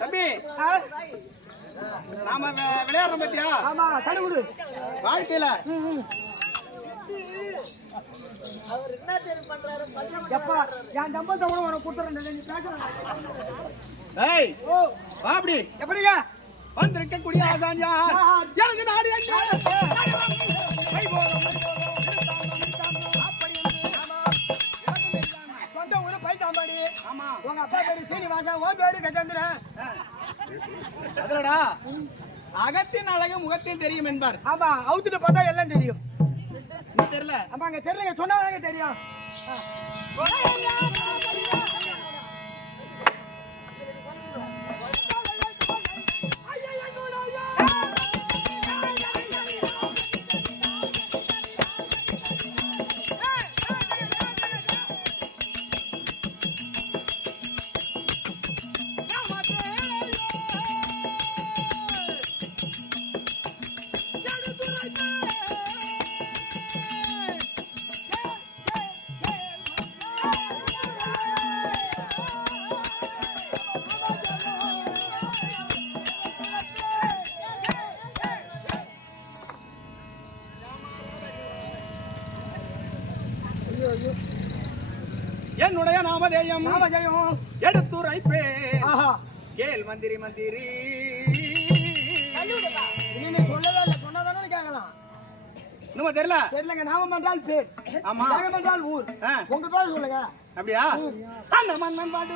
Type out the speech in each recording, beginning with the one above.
தம்பி நாம விளையாடுறோம் பத்தியா? ஆமா தடுகுடு வாழ்க்கையில அவர் என்ன தெரியும் பண்றாரு? எப்பா என் தம்பத்தை கூட உனக்கு கொடுத்துறேன் நீ பேசுறேன். ஏய் ஓ அப்படி எப்படிங்க வந்திருக்கக்கூடிய ஆசான் யார்? எனக்கு நாடு எங்க? சொந்த ஊரு பைத்தாம்பாடி. ஆமா உங்க அப்பா பேரு சீனிவாசன், உன் பேரு கஜேந்திரன். அதுலடா அகத்தின் அழகு முகத்தில் தெரியும் என்பார். ஆமா அவுத்துட்டு பார்த்தா எல்லாம் தெரியும். நீ தெரியல? ஆமாங்க தெரியலங்க, சொன்னாதாங்க தெரியும். என்னுடைய நாமதேயம் நாமஜெயம் எடுத்துரைப்பே. ஆஹா கேள் மந்திரி மந்திரி. நீ சொல்லவே இல்லை, சொன்னதானே கேட்கலாம். இன்னும் தெரியல? தெரியலங்க. நாமம் என்றால் பேர், ஆமா. நாகம் என்றால் ஊர். ஆ. உங்க பேர் சொல்லுங்க. அப்படியா? அந்த மன்னன் பாட்டு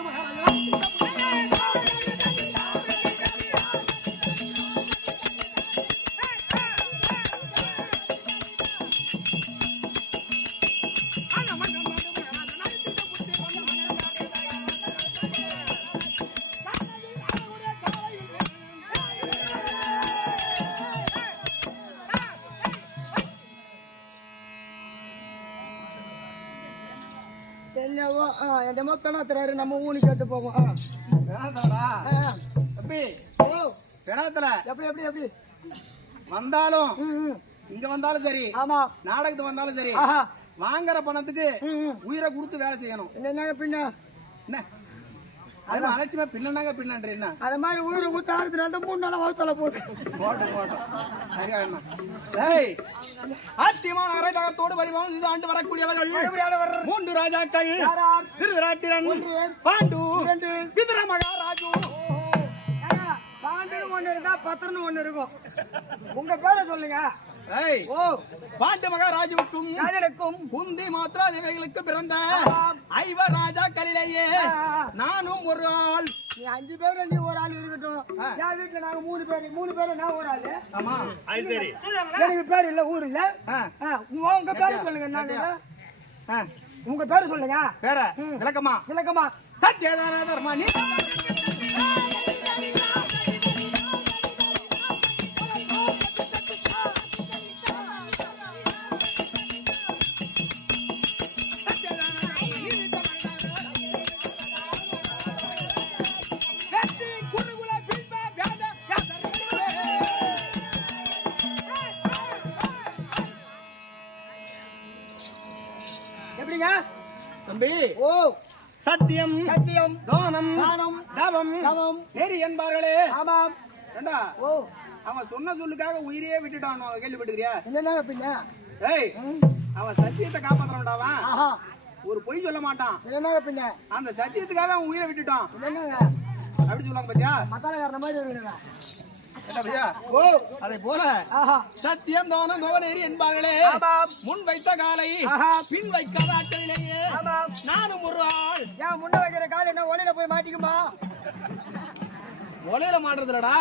என்னவோ என்னமோ பெணாத்துறாரு, நம்ம ஊனி கேட்டு போவோம். தம்பி ஓ பெறாத்துல எப்படி எப்படி எப்படி வந்தாலும் ம் இங்க வந்தாலும் சரி, ஆமா நாடகத்துக்கு வந்தாலும் சரி, ஆஹா வாங்குற பணத்துக்கு ம் உயிரை கொடுத்து வேலை செய்யணும். என்னங்க பின்ன என்ன அது அலட்சியமா பின்னாங்க பின்னன்ற என்ன அத மாதிரி உயிரை கொடுத்து ஆடுறதுனால 3 நாளா வகுத்தல போகுது. போட்டோம் போட்டோம் சரியா என்ன? ஏய் ஆத்தியமான அரைதகத்தோடு வருவாங்க இது ஆண்டு வரக்கூடியவர்கள் மறுபடியும் வர்ற 3 ராஜாக்கள். யாரார்? திருதராட்டிரன், பாண்டு, விதுர மகாராஜு. பாண்டுன்னு ஒண்ணு இருந்தா பத்திரன்னு ஒண்ணு இருக்கும். உங்க பேரை சொல்லுங்க. ஏய் ஓ பாண்டு மகாராஜுவுக்கும் யாருக்கும் குந்தி மாத்ரா தேவிகளுக்கு பிறந்த 5 ராஜாக்களிலேயே நானும் ஒரு ஆள். நீ 5 பேர் நீ ஒரு ஆள் இருக்கட்டும். என் வீட்டுல நாங்க 3 பேர் நான் ஒரு ஆளு. ஆமா அது சரி. எனக்கு பேர் இல்ல, ஊர் இல்ல. உங்க பேரு சொல்லுங்க. என்னங்க உங்க பேரு சொல்லுங்க. பேர விளக்கமா விளக்கமா சத்யதான தர்மணி. எப்படிங்க தம்பி ஓ சத்தியம் சத்தியம் தானம் தானம் தவம் தவம் நெறி என்பார்களே. ஆமாம். ஏண்டா ஓ அவன் சொன்ன சொல்லுக்காக உயிரையே விட்டுட்டான். கேள்விப்பட்டுக்கிறியா? என்னங்க பின்ன ஏய் அவன் சத்தியத்தை காப்பாத்துறான்டாவன். ஆஹா ஒரு பொய் சொல்ல மாட்டான். என்னங்க பின்ன அந்த சத்தியத்துக்காக அவன் உயிரை விட்டுட்டான். என்னங்க அப்படி சொல்லுவாங்க பாத்தியா? மத்தாலக்காரன மாதிரி இருக்குங்க. ஓ அதை போல சத்தியம் தானம் தவநெறி என்பார்களே. முன் வைத்த காலை பின் வைக்காத ஆட்களிலேயே நானும் ஒரு ஆள். ஏன் முன்ன வைக்கிற கால் என்ன ஒலையில போய் மாட்டிக்குமா? ஒலையில மாட்டுறதுலடா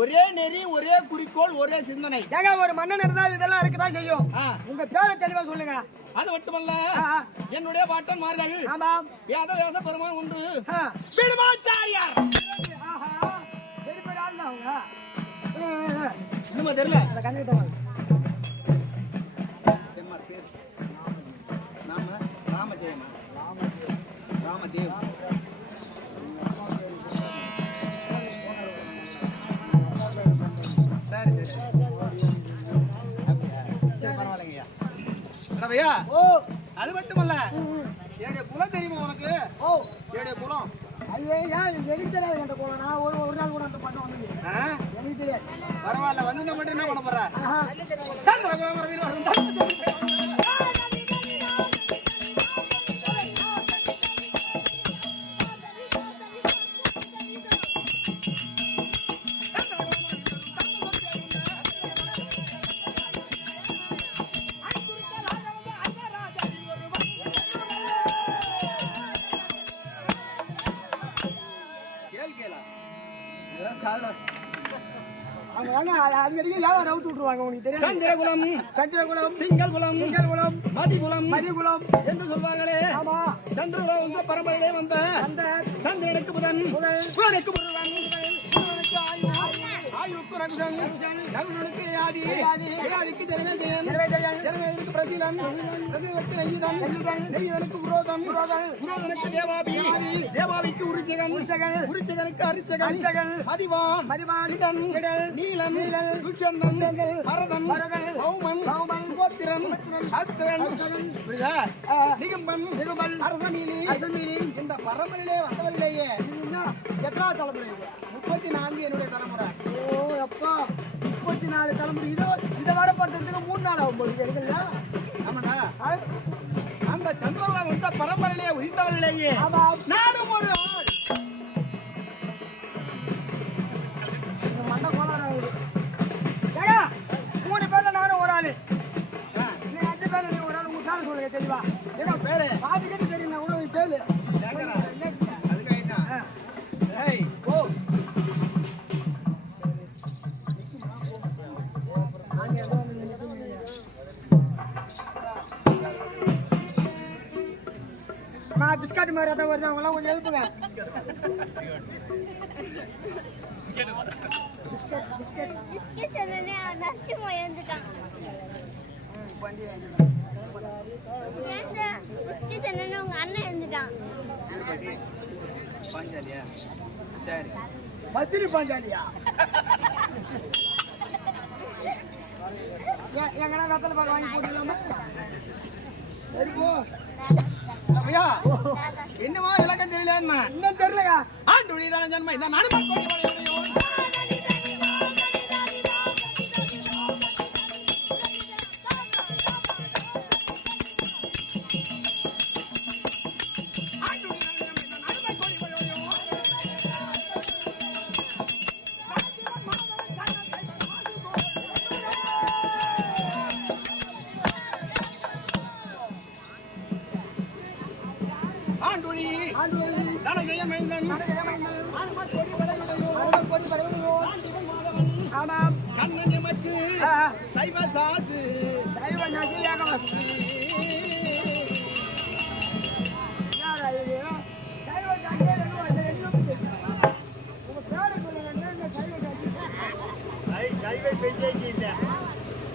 ஒரே நெறி, ஒரே குறிக்கோள், ஒரே சிந்தனை. ஏங்க ஒரு மன்னன் இருந்தா இதெல்லாம் இருக்குதான் செய்யும். உங்க பேரை தெளிவா சொல்லுங்க. அது மட்டுமல்ல என்னுடைய பாட்டன்மார்கள் ஆமாம் வேத வேத பெருமான் ஒன்று பெருமாச்சாரியார். இன்னுமா தெரியல? ராமஜெயம் ராமதேவ். சரி சரி பரவாயில்லைங்கய்யா. அது மட்டுமல்ல என்னுடைய குலம் தெரியுமா உனக்கு? ஓ என்னுடைய குலம் ஐயே ஏன் எனக்கு தெரியாது அந்த போல நான் ஒரு நாள் கூட அந்த பட்டம் வந்தது எனக்கு தெரியாது. பரவாயில்ல வந்து இந்த மட்டும் என்ன பண்ண போற? ஆஹா. சந்திரகுமார் வீடு வரும். அங்கடிக்கு யாரும் ரவுத்து விட்டுருவாங்க உனக்கு தெரியும். சந்திரகுலம் சந்திரகுலம் திங்கள்குலம் திங்கள்குலம் மதிகுலம் மதிகுலம் என்று சொல்வார்களே. ஆமா சந்திரகுலம் வந்து பரம்பரையிலே வந்த அந்த சந்திரனுக்கு புதன் புதனுக்கு முருகன் புதனுக்கு ஆயுளுக்கு ரகுஷன் ரகுஷனுக்கு ஆதி ஆதிக்கு ஜெரமேஜயன் ஜெரமேஜனுக்கு பிரசீலன் பிரசீலனுக்கு நெய்யுதன் நெய்யுதனுக்கு குரோதன் குரோதனுக்கு தேவாபி தேவாபிக்கு உரிச்சகன் உரிச்சகனுக்கு அரிச்சகன் மதிவான் இடன் நீலன் துஷந்தன் பரதன் பௌமன் சுபத்திரன் அஸ்தவன் புரியுதா? நிகம்பன் அரசமீலி இந்த பரம்பரையிலே வந்தவர்களேயே எத்தனாவது தலைமுறை? 34 என்னுடைய தலைமுறை. ஓ அப்பா 34 தலைமுறை. இதை வர பண்றதுக்கு 3 நாள் ஆகும் போது இருக்குல்ல? ஆமாடா. அந்த சந்திரகுலம் வந்த பரம்பரையிலே உதித்தவர்களேயே நானும் ஒரு ஆள். மண்ண கோளாறு ஆகுது. ஏங்க 3 பேர்ல நானும் ஒரு ஆளு. நீ 5 பேர்ல நீ ஒரு ஆள். உங்க பேரை சொல்லுங்க தெளிவா. என்ன பேரு? பாதி கேட்டு தெரியும். நான் உனக்கு கேளு. கேக்குறா? அதுக்கு என்ன? ஏய் ஓ பிஸ்கட் மாதிரி தான் வருது. அவங்களாம் கொஞ்சம் எழுப்புங்க. உங்க அண்ணன் இருந்துட்டான். பாஞ்சாலியா? சரி பத்திரி பாஞ்சாலியா? எங்கன்னா வெத்தலை பாக்க வாங்கி போட்டுலாமா? சரி போ. ஐயா என்னமா இலக்கம் தெரியல? இன்னும் தெரியலையா? ஆண்டு தான ஜன்ம இந்த நானும் தனஜெயன் மைந்தன் கண்ணன் எமக்கு சைவ சாசு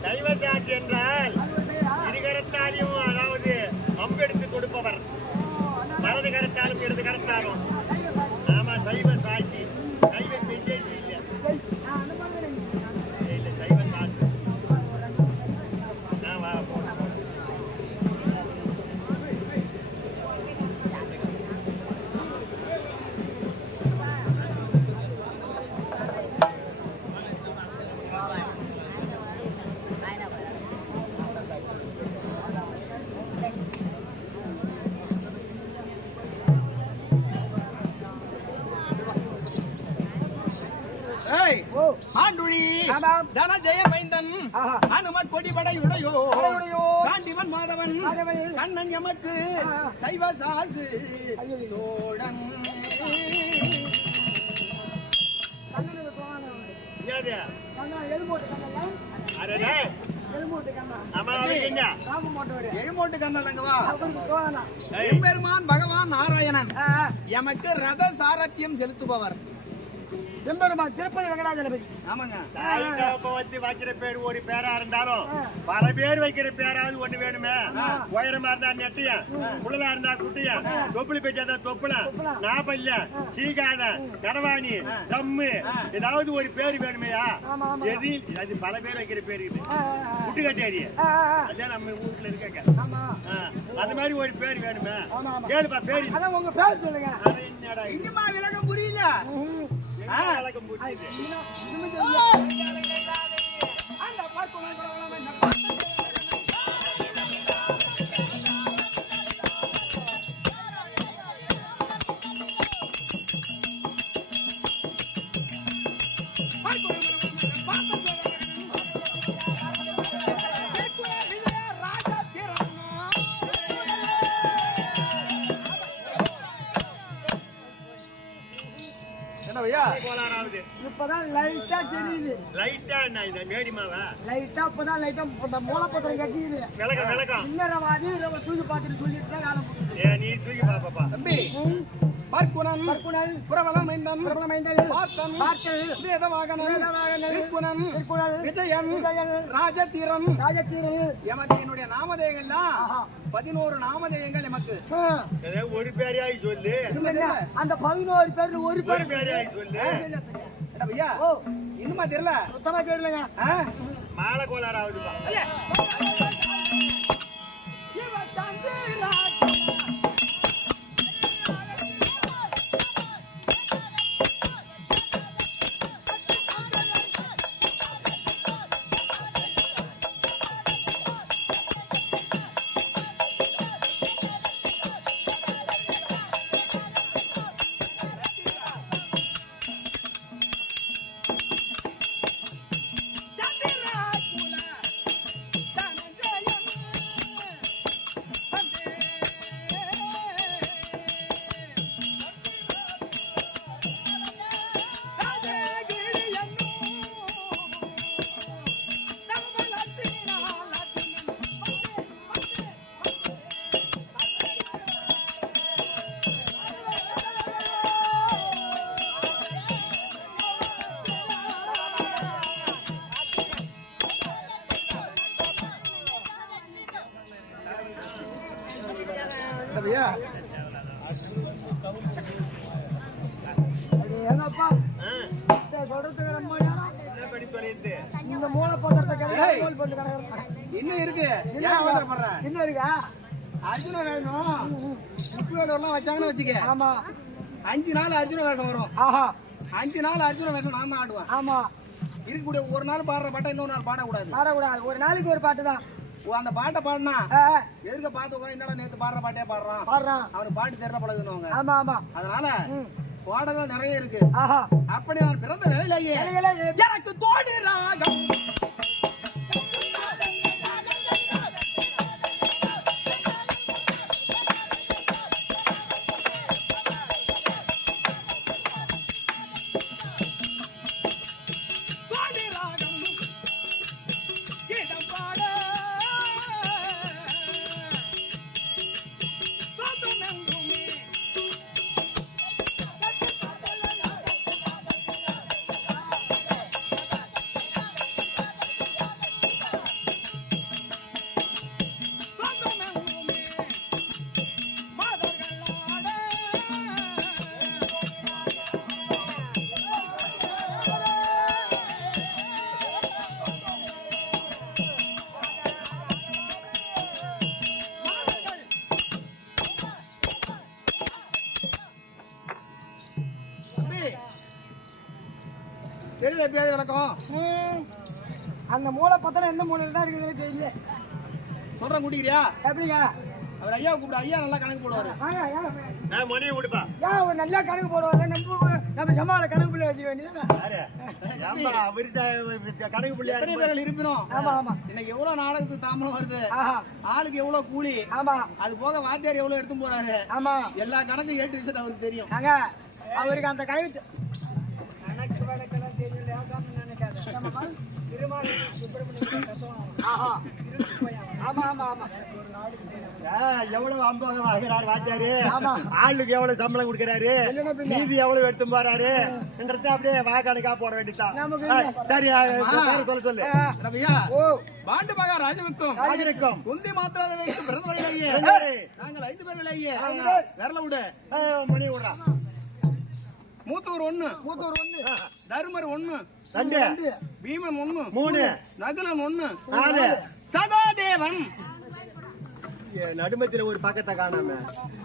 சைவசாட்சி என்றால் இருகரத்தாலையும், அதாவது அம்பெடுத்து கொடுப்பவர், வலது கரத்தாலும் இடது கரத்தாலும். ஆமா சைவ சாட்சி. சைவ விஜய்ச்சி இல்ல, சைவ சாட்சி. ஆண்டுழி தனஜெயன் மைந்தன் அனுமத் கொடிபடையுடையோ காண்டிவன் மாதவன் கண்ணன் எமக்கு சைவ சாசு தோழன். எழுமோட்டு கண்ணன் அங்கவா எம்பெருமான் பகவான் நாராயணன் எமக்கு ரத சாரத்தியம் செலுத்துபவர். எம்பெருமான் திருப்பதி வெங்கடாஜலபதி. ஆமாங்க. தாய்க்காப்ப வந்து வைக்கிற பேர் ஒரு பேரா இருந்தாலும் பல பேர் வைக்கிற பேராவது ஒண்ணு வேணுமே. உயரமா இருந்தா நெட்டியா, புள்ளலா இருந்தா குட்டியா, தொப்புளி பேச்சா தொப்புல, நாப்பல்ல, சீகாத, கடவாணி, தம்மு, ஏதாவது ஒரு பேர் வேணுமையா? எது அது பல பேர் வைக்கிற பேர் இது. புட்டுக்கட்டேரி அதான் நம்ம வீட்டுல இருக்க. அந்த மாதிரி ஒரு பேர் வேணுமே. கேளுப்பா பேரு. அதான் உங்க பேர் சொல்லுங்க. என்னடா இன்னுமா விளக்கம் புரியல? விளக்கம் புரியுது. அந்த பார்க்கணும் கோளாறாவது. இப்பதான் லைட்டா தெரியுது. லைட்டா என்ன இந்த மேடிமாவா? லைட்டா இப்பதான் லைட்டா மூலப்பத்திரம் கட்டியுது. விளக்கம் இன்னரவாதி தூக்கி பார்த்துட்டு சொல்லிட்டு தான் காலம் போகுது. நீ தூக்கி பாப்பா தம்பி. பார்க்குணன் பர்குணல் புரவலன் மைந்தன் பிரபல மைந்தல் பார்த்தன் பார்த்தல் வேதவாகனன் வேதவாகனன் விற்குணன் திருக்குணல் விஜயன் விஜயன் ராஜதீரன் ராஜதீரன் எமக்கு என்னுடைய நாமதேயங்கள்லாம் 11 நாமதேயங்கள் எமக்கு. ஒரு பேரையாய் சொல்லு. அந்த 11 பேர்ல ஒரு ஒரு பேரையாய் சொல்லு. ஐயா இன்னுமா தெரியல? சுத்தமா தெரியலங்க. மாலை கோளாறாவதுப்பா. என்னப்பா சொல்றதுக்கு ரொம்ப நேரம். என்ன பண்ணி சொல்லிட்டு இந்த மூலப்பத்திரத்தை கிடையாது போட்டு கிடக்குறேன். இன்னும் இருக்கு. ஏன் அவசரப்படுற? என்ன இருக்கா? அர்ஜுன வேணும் உப்பு வேடம் வச்சாங்கன்னு வச்சுக்க. ஆமா 5 நாள் அர்ஜுன வேடம் வரும். ஆஹா 5 நாள் அர்ஜுன வேடம் நான் தான் ஆடுவேன். ஆமா இருக்கக்கூடிய ஒரு நாள் பாடுற பாட்டை இன்னொரு நாள் பாடக்கூடாது. பாடக்கூடாது. ஒரு நாளைக்கு ஒரு பாட்டு தான். அந்த பாட்டை பாடினா எதுக்க பார்த்து உட்கார என்னடா நேத்து பாடுற பாட்டே பாடுறான் அவனுக்கு பாட்டு தெரியல பழகுனவங்க. ஆமா ஆமா அதனால பாடல்கள் நிறைய இருக்கு. ஆஹா அப்படி நான் பிறந்த வேலையிலேயே எனக்கு தோடி ராகம் தெரியுது எப்பயாவது விளக்கம். அந்த மூலப்பத்திரம் எந்த மூலையில தான் இருக்குதுன்னு தெரியல. சொல்றேன் குடிக்கிறியா? எப்படிங்க? அவர் ஐயா கூப்பிடு. ஐயா நல்லா கணக்கு போடுவாரு. நான் மணியை விடுப்பா. ஏன் ஒரு நல்லா கணக்கு போடுவாரு? நம்ம ஜமால கணக்கு பிள்ளை வச்சுக்க வேண்டியது. கணக்கு பிள்ளையா எத்தனை பேர்கள் இருப்பினோம். ஆமா ஆமா இன்னைக்கு எவ்வளவு நாடகத்துக்கு தாமரம் வருது. ஆளுக்கு எவ்வளவு கூலி. ஆமா அது போக வாத்தியார் எவ்வளவு எடுத்து போறாரு. ஆமா எல்லா கணக்கும் ஏட்டு விசிட்டு அவருக்கு தெரியும். அவருக்கு அந்த கணக்கு வழக்கெல்லாம் தெரியல. நினைக்காத திருமாவளவன் சுப்பிரமணியன் ஆமா ஆமா ஆமா எவ்வளவு அம்பகம் வாங்குறாரு வாத்தியாரு, ஆமா. ஆளுக்கு எவ்வளவு சம்பளம் கொடுக்கறாரு, இல்லைன்னா பின்ன. நீதி எவ்வளவு எடுத்து போறாரு என்றதை அப்படியே வாக்காளுக்கா போட வேண்டியதான். நமக்கு சரி சொல்ல சொல்லு. ரவியா, ஓ பாண்டு மகா ராஜவுக்கும் ராஜனுக்கும் குந்தி மாத்திராதவைக்கும் பிறந்தவர்களையே நாங்கள் 5 பேர்களையே விரல விடு. மணி விடுறா. மூத்தூர் 1, மூத்தூர் 1, தருமர் 1, 2, பீமன் 1, 3, நகுலன் 1, 4. சகாதேவன். நடுமத்தில ஒரு பக்கத்தை காணாம,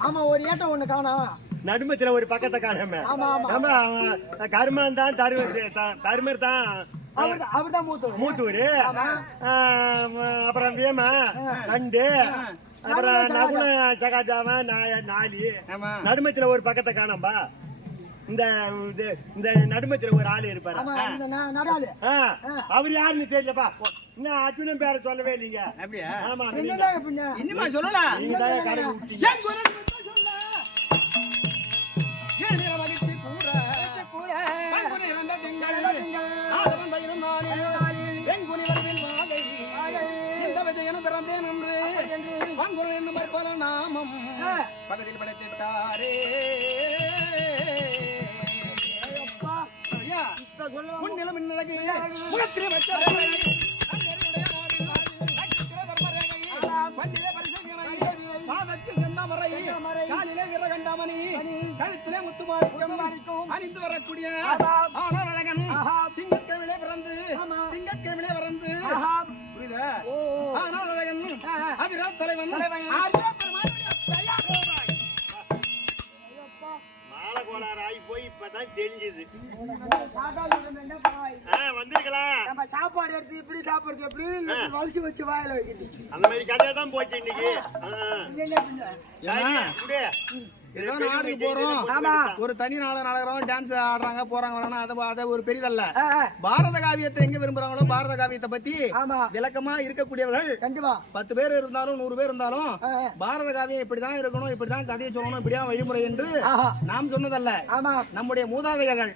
ஆமா ஒரு ஏட்டம் ஒண்ணு காணோம். நடுமத்தில ஒரு பக்கத்தை காணாம. ஆமா ஆமா ஆமா, கருமன் தான் தருமர் தான் அவர்தான் மூத்தூர். மூத்தூரு. அப்புறம் வீம, நண்டு, அப்புறம் நகுல, சகாஜாம, நாலி. நடுமத்தில ஒரு பக்கத்தை காணாம்பா. இந்த நடுமத்தில ஒரு ஆளு இருப்பாரு. ஆமா இந்த நடாலு. அவர் யாருன்னு தெரியலப்பா. இன்னும் அர்ஜுனன் பேரை சொல்லவே இல்லைங்க. அப்படியா? ஆமா, என்னடா பின்ன இன்னுமா சொல்லல? நீங்க தான் கடை விட்டீங்க. என் குரல் மட்டும் சொல்ல. என் நிற மகிழ்ச்சி கூற. பங்குனி இறந்த திங்கள். ஆதவன் பயிரும் நாளில். வெங்குனி வரவில் வாகை. இந்த விஜயன் பிறந்தேன் என்று பங்குனி என்னும் பற்பல நாமம் பக்கத்தில் படைத்திட்டாரே. ஐயா, உன் நிலம் மின்னழகு முகத்திலே வச்சவரை காலிலே விரகண்டாமணி, கழுத்திலே முத்துமாரிக்கும் அணிந்து வரக்கூடிய ஆனால் அழகன் திங்கட்கிழமையிலே பிறந்து புரியுதா? ஆனால் அழகன் அதிரால் தலைவன் மாலை கோளாறு ஆகி போய் இப்பதான் தெரிஞ்சது. சாப்பாடு வந்திருக்கலாம். நம்ம சாப்பாடு எடுத்து இப்படி சாப்பிடுறது எப்படி வலிச்சு வச்சு வாயில வைக்கிறது. அந்த மாதிரி கதையா தான் போச்சு இன்னைக்கு. ஏதோ நாடுக்கு போறோம், ஒரு தனி நாடகம் டான்ஸ் ஆடுறாங்க போறாங்க வராங்க, அது ஒரு பெரிதல்ல. பாரத காவியத்தை எங்க விரும்புறாங்களோ பாரத காவியத்தை பத்தி விளக்கமா இருக்கக்கூடியவர்கள் கண்டிப்பா 10 பேர் இருந்தாலும் 100 பேர் இருந்தாலும் பாரத காவியம் இப்படிதான் இருக்கணும், இப்படிதான் கதையை சொல்லணும், இப்படியா வழிமுறை என்று நாம் சொன்னதல்ல. நம்முடைய மூதாதையர்கள்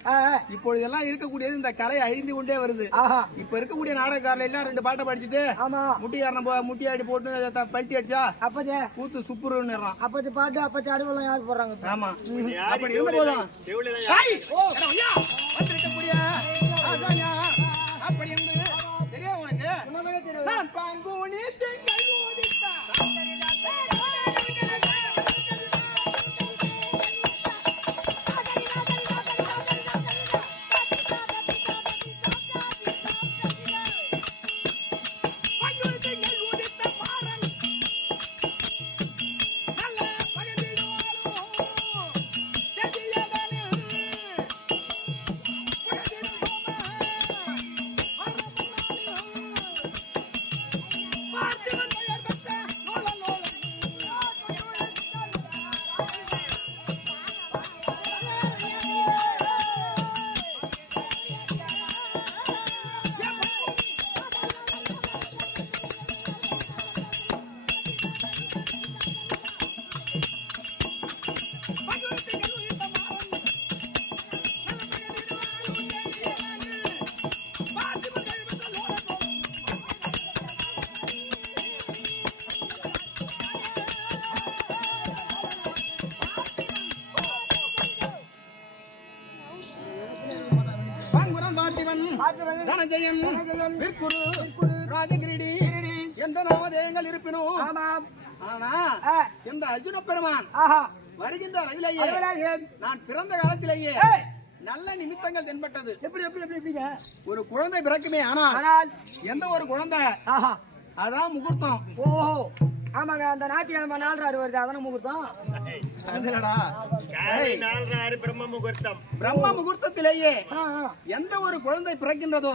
இப்பொழுதெல்லாம் இருக்கக்கூடியது இந்த கலை அழிந்து கொண்டே வருது. இப்ப இருக்கக்கூடிய நாடகக்காரல எல்லாம் 2 பாட்டை படிச்சுட்டு முட்டியாரன முட்டியாடி போட்டு பல்ட்டி அடிச்சா அப்பதே கூத்து சுப்புருன்னு அப்பத்தி பாட்டு அப்பத்தி அடிவெல்லாம் யாரு போறாங்க? ஆமா, அப்படி இருந்த போதும் அப்படி என்று தெரியாது உனக்கு. நான் பங்குனி திங்கள் தனஜயன் விற்குரு ராஜகிரிடி எந்த நாமதேயங்கள் இருப்பினும் ஆனா இந்த அர்ஜுன பெருமான் வருகின்ற அளவிலேயே நான் பிறந்த காலத்திலேயே நல்ல நிமித்தங்கள் தென்பட்டது. எப்படி எப்படி எப்படி எப்படிங்க? ஒரு குழந்தை பிறக்குமே, ஆனால் எந்த ஒரு குழந்தை அதான் முகூர்த்தம். ஓஹோ ஆமாங்க, அந்த ஞாயிற்றுக்கிழமை 4 வருது, அதான முகூர்த்தம். பிரம்ம முகூர்த்தம். பிரம்ம முகூர்த்தத்திலேயே எந்த ஒரு குழந்தை பிறக்கின்றதோ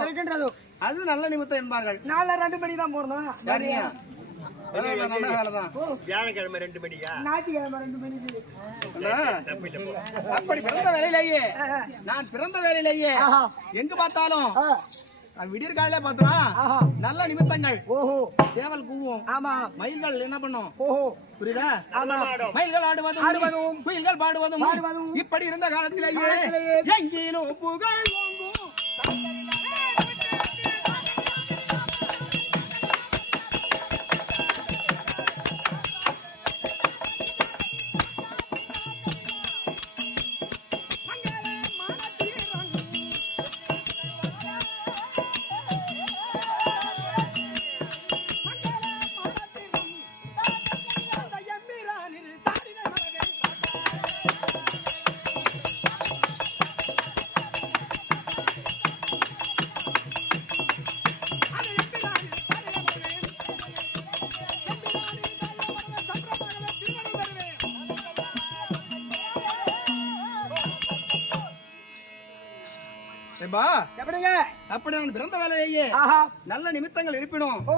அது நல்ல நிமித்தம் என்பார்கள். 2 மணி தான் போறோம். சரியா? வியாழக்கிழமை 2 மணியா? ஞாயிற்றுக்கிழமை 2 மணிக்கு. அப்படி பிறந்த வேலையிலேயே நான் பிறந்த வேலையிலேயே எங்கு பார்த்தாலும் விடியற் காலையில பார்த்தா நல்ல நிமித்தங்கள். ஓஹோ, சேவல் கூவும். ஆமா, மயில்கள் என்ன பண்ணும்? ஓஹோ, புரியுதா? ஆமா, மயில்கள் ஆடுவதும் குயில்கள் பாடுவதும் இப்படி இருந்த காலத்திலேயே எங்கிலும் புகழ் ஓங்கும். எப்பா எப்படிங்க அப்படி நான் பிறந்த வேலையிலேயே ஆஹா நல்ல நிமித்தங்கள் இருப்பினும் ஓ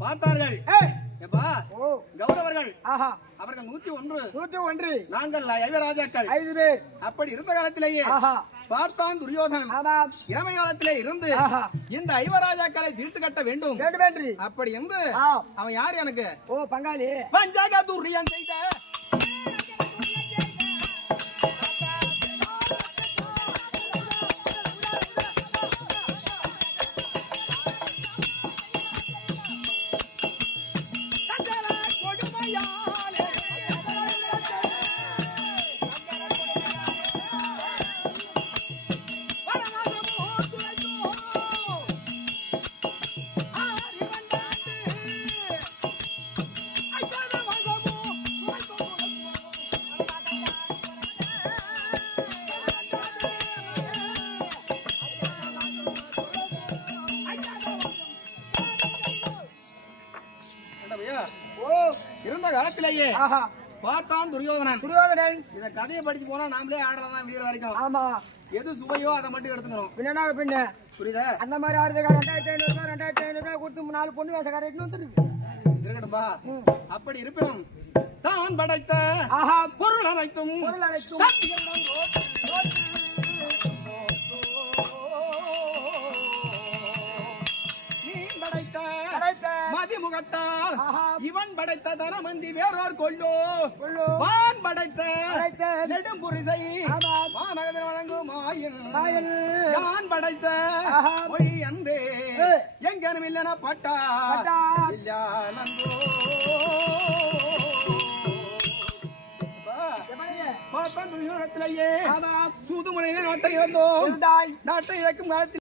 பார்த்தார்கள் ஏய் எப்பா ஓ கௌரவர்கள் ஆஹா அவர்கள் 101 101 நாங்கள் ஐவராஜாக்கள் 5 பேர் அப்படி இருந்த காலத்திலேயே ஆஹா பார்த்தான் துரியோதனன் ஆமாம் இளமை காலத்திலே இருந்து ஆஹா இந்த ஐவராஜாக்களை தீர்த்து கட்ட வேண்டும் வேண்டுமென்று அப்படி என்று ஆ அவன் யார் எனக்கு ஓ பங்காளி பஞ்சாக துரியன் செய்த ஓ இருந்த காலத்திலேயே ஆஹா பார்த்தான் துரியோதனன் துரியோதனன் இத கதையை படிச்சு போனா நாமளே ஆடுறதான் விடியற வரைக்கும் ஆமா எது சுவையோ அதை மட்டும் எடுத்துக்கிறோம் பின்னா பின்ன புரியுதா அந்த மாதிரி ஆறுதுக்கா 2500 ரூபாய் கொடுத்து 4 பொண்ணு வேஷக்கார எட்டு வந்துருக்கு இருக்கட்டும்பா அப்படி இருப்பினும் தான் படைத்த ஆஹா பொருள் அனைத்தும் பொருள் அனைத்தும் தம்பிகளிடம் நீ படைத்த படைத்த மதிமுகத்தால் ஆஹா இவன் படைத்த தனமந்தி வேறோர் கொள்ளோ கொள்ளு வான் படைத்த படைத்த நெடும்புரிசை ஆமா மாநகரில் வழங்கும் மாயன் மாயன் யான் படைத்த ஆஹா மொழி அன்பே ஏ. எங்கனும் இல்லன பட்டா பட்டார். இல்லையானந்தோ. அப்பா, எப்படிங்க பார்த்தான் துரியோதனத்திலேயே ஆமா சூதுமுனையிலே நாட்டை இழந்தோம் இருந்தாய் நாட்டை இழக்கும் காலத்தில்